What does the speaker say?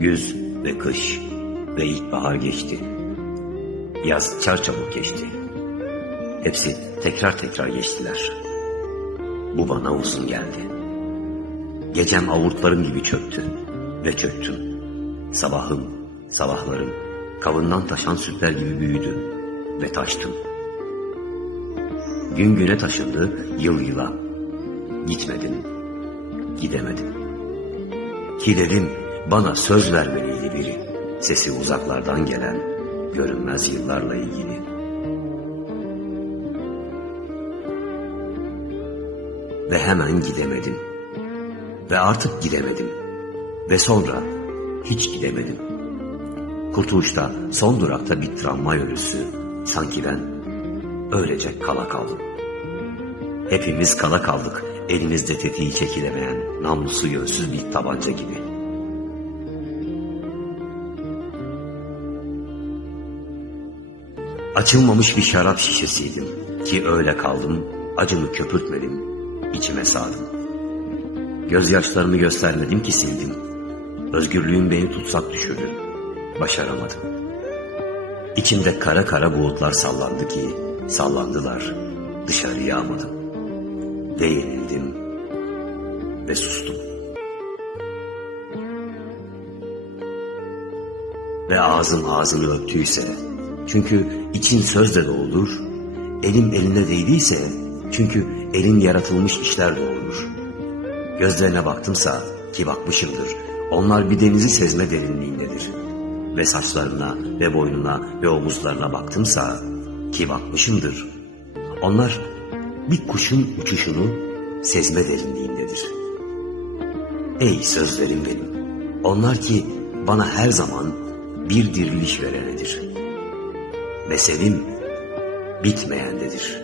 Güz ve kış ve ilkbahar geçti. Yaz çarçabuk geçti. Hepsi tekrar tekrar geçtiler. Bu bana uzun geldi. Gecem avurtlarım gibi çöktü ve çöktüm. Sabahım, sabahlarım kavından taşan sütler gibi büyüdü ve taştım. Gün güne taşındı, yıl yıla. Gitmedim, gidemedim. Ki dedim bana söz vermeliydi biri. Sesi uzaklardan gelen, görünmez yıllarla ilgili. Ve hemen gidemedim. Ve artık gidemedim. Ve sonra hiç gidemedim. Kurtuluşta son durakta bir tramvay ölüsü. Sanki ben öylece kala kaldım. Hepimiz kala kaldık. Elimizde tetiği çekilemeyen, namlusu yönsüz bir tabanca gibi. Açılmamış bir şarap şişesiydim ki öyle kaldım, acımı köpürtmedim, içime sağdım. Gözyaşlarımı göstermedim ki sildim. Özgürlüğüm beni tutsak düşürdü. Başaramadım. İçimde kara kara bulutlar sallandı ki sallandılar. Dışarı yağmadım. Ve yenildim ve sustum. Ve ağzım ağzını öptüyse, çünkü için sözle doğulur, elim eline değdiyse, çünkü elin yaratılmış işler doğurur. Gözlerine baktımsa, ki bakmışımdır, onlar bir denizi sezme derinliğindedir. Ve saçlarına ve boynuna ve omuzlarına baktımsa, ki bakmışımdır, onlar bir kuşun uçuşunu sezme derinliğindedir. Ey sözlerim benim, onlar ki bana her zaman bir diriliş verenedir. Meselim bitmeyendedir.''